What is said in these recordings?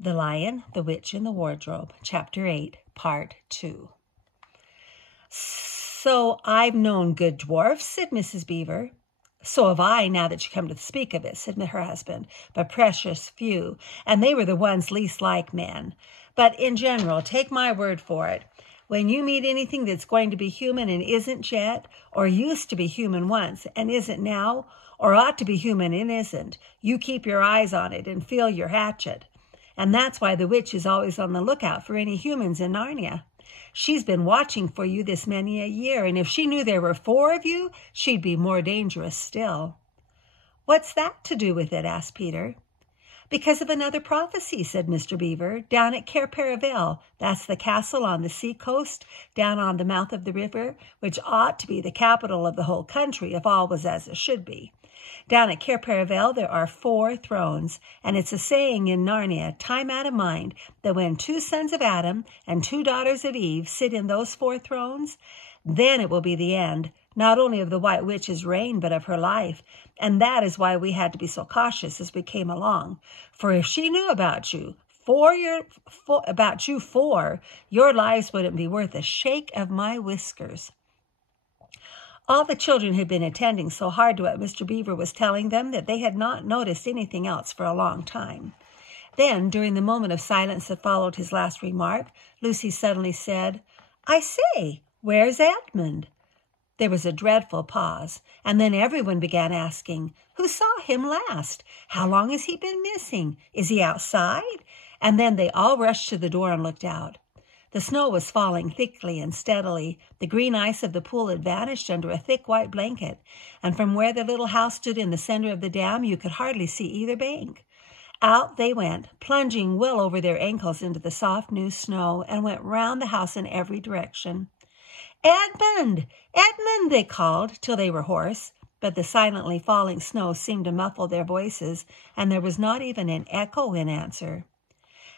The Lion, the Witch, and the Wardrobe, Chapter 8, Part 2. "So I've known good dwarfs," said Mrs. Beaver. "So have I, now that you come to speak of it," said her husband, "but precious few, and they were the ones least like men. But in general, take my word for it, when you meet anything that's going to be human and isn't yet, or used to be human once and isn't now, or ought to be human and isn't, you keep your eyes on it and feel your hatchet. And that's why the witch is always on the lookout for any humans in Narnia. She's been watching for you this many a year, and if she knew there were 4 of you, she'd be more dangerous still." "What's that to do with it?" asked Peter. "Because of another prophecy," said Mr. Beaver, "down at Cair Paravel. That's the castle on the sea coast, down on the mouth of the river, which ought to be the capital of the whole country if all was as it should be. Down at Cair Paravel there are 4 thrones, and it's a saying in Narnia, time out of mind, that when 2 sons of Adam and 2 daughters of Eve sit in those 4 thrones, then it will be the end, not only of the White Witch's reign, but of her life. And that is why we had to be so cautious as we came along. For if she knew about you, your lives wouldn't be worth a shake of my whiskers." All the children had been attending so hard to what Mr. Beaver was telling them that they had not noticed anything else for a long time. Then, during the moment of silence that followed his last remark, Lucy suddenly said, "I say, where's Edmund?" There was a dreadful pause, and then everyone began asking, "Who saw him last? How long has he been missing? Is he outside?" And then they all rushed to the door and looked out. The snow was falling thickly and steadily. The green ice of the pool had vanished under a thick white blanket, and from where the little house stood in the center of the dam, you could hardly see either bank. Out they went, plunging well over their ankles into the soft new snow, and went round the house in every direction. "Edmund! Edmund!" they called, till they were hoarse, but the silently falling snow seemed to muffle their voices, and there was not even an echo in answer.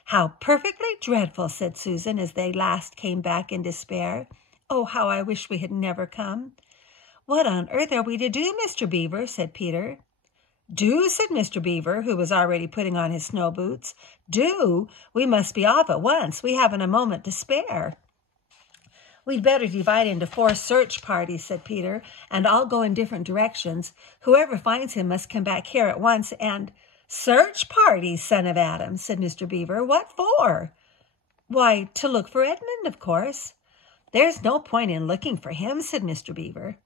"How perfectly dreadful," said Susan, as they last came back in despair. "Oh, how I wish we had never come." "What on earth are we to do, Mr. Beaver?" said Peter. "Do," said Mr. Beaver, who was already putting on his snow boots. "Do? We must be off at once. We haven't a moment to spare." "We'd better divide into 4 search parties," said Peter, "and all go in different directions. Whoever finds him must come back here at once and—" "Search parties, son of Adam," said Mr. Beaver. "What for?" "Why, to look for Edmund, of course." "There's no point in looking for him," said Mr. Beaver.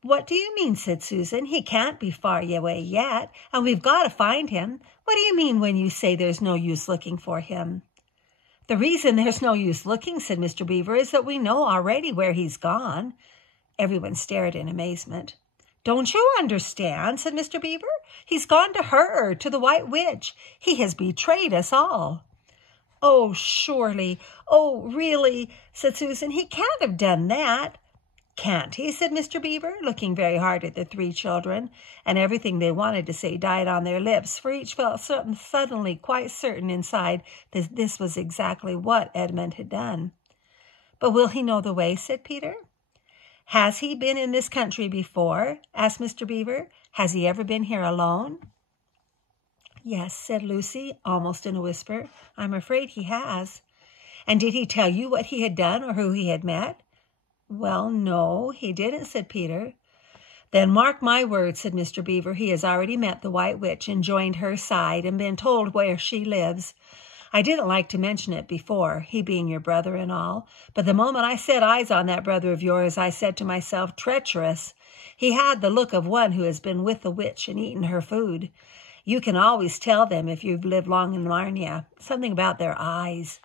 "What do you mean?" said Susan. "He can't be far away yet, and we've got to find him. What do you mean when you say there's no use looking for him?" "The reason there's no use looking," said Mr. Beaver, "is that we know already where he's gone." Everyone stared in amazement. "Don't you understand?" said Mr. Beaver. "He's gone to her, to the White Witch. He has betrayed us all." "Oh, surely, oh, really," said Susan, "he can't have done that." "Can't he?" said Mr. Beaver, looking very hard at the 3 children, and everything they wanted to say died on their lips, for each felt suddenly quite certain inside that this was exactly what Edmund had done. "But will he know the way?" said Peter. "Has he been in this country before?" asked Mr. Beaver. "Has he ever been here alone?" "Yes," said Lucy, almost in a whisper. "I'm afraid he has." "And did he tell you what he had done or who he had met?" "Well, no, he didn't," said Peter. "Then mark my words," said Mr. Beaver. "He has already met the White Witch and joined her side and been told where she lives. I didn't like to mention it before, he being your brother and all, but the moment I set eyes on that brother of yours, I said to myself, treacherous. He had the look of one who has been with the witch and eaten her food. You can always tell them if you've lived long in Narnia, something about their eyes."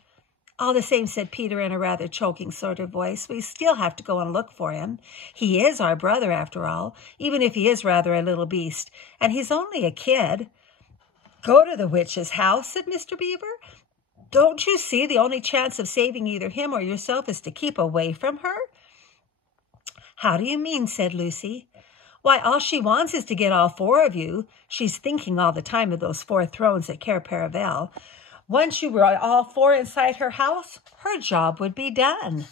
"All the same," said Peter in a rather choking sort of voice, "we still have to go and look for him. He is our brother, after all, even if he is rather a little beast, and he's only a kid." "Go to the witch's house?" said Mr. Beaver. "Don't you see the only chance of saving either him or yourself is to keep away from her?" "How do you mean?" said Lucy. "Why, all she wants is to get all 4 of you. She's thinking all the time of those 4 thrones at Cair Paravel. Once you were all 4 inside her house, her job would be done.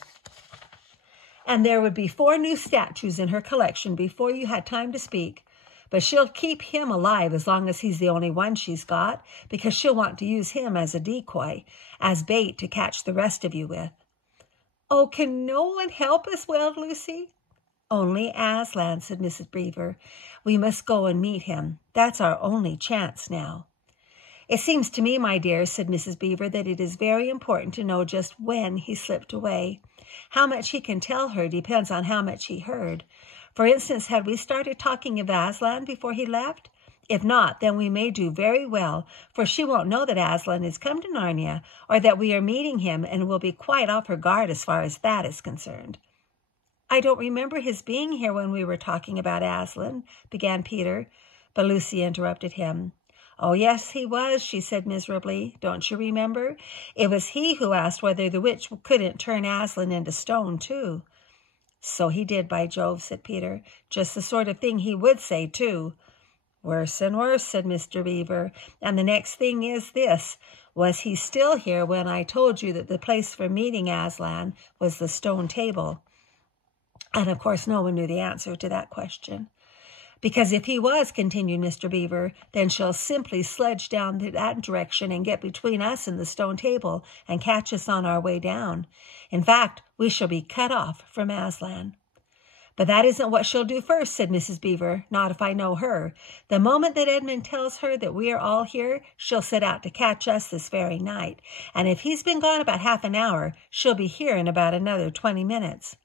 And there would be 4 new statues in her collection before you had time to speak. But she'll keep him alive as long as he's the only one she's got, because she'll want to use him as a decoy, as bait to catch the rest of you with." "Oh, can no one help us?" wailed Lucy. "Only Aslan," said Mrs. Beaver. "We must go and meet him. That's our only chance now." "It seems to me, my dear," said Mrs. Beaver, "that it is very important to know just when he slipped away. How much he can tell her depends on how much he heard. For instance, had we started talking of Aslan before he left? If not, then we may do very well, for she won't know that Aslan has come to Narnia, or that we are meeting him, and will be quite off her guard as far as that is concerned." "I don't remember his being here when we were talking about Aslan," began Peter, but Lucy interrupted him. "Oh, yes, he was," she said miserably. "Don't you remember? It was he who asked whether the witch couldn't turn Aslan into stone, too." "So he did, by Jove," said Peter. "Just the sort of thing he would say, too." "Worse and worse," said Mr. Beaver. "And the next thing is this. Was he still here when I told you that the place for meeting Aslan was the stone table?" And, of course, no one knew the answer to that question. "Because if he was," continued Mr. Beaver, "then she'll simply sledge down to that direction and get between us and the stone table and catch us on our way down. In fact, we shall be cut off from Aslan." "But that isn't what she'll do first," said Mrs. Beaver. "Not if I know her. The moment that Edmund tells her that we are all here, she'll set out to catch us this very night. And if he's been gone about half an hour, she'll be here in about another 20 minutes.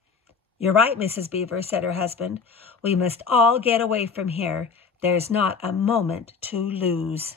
"You're right, Mrs. Beaver," said her husband. "We must all get away from here. There's not a moment to lose."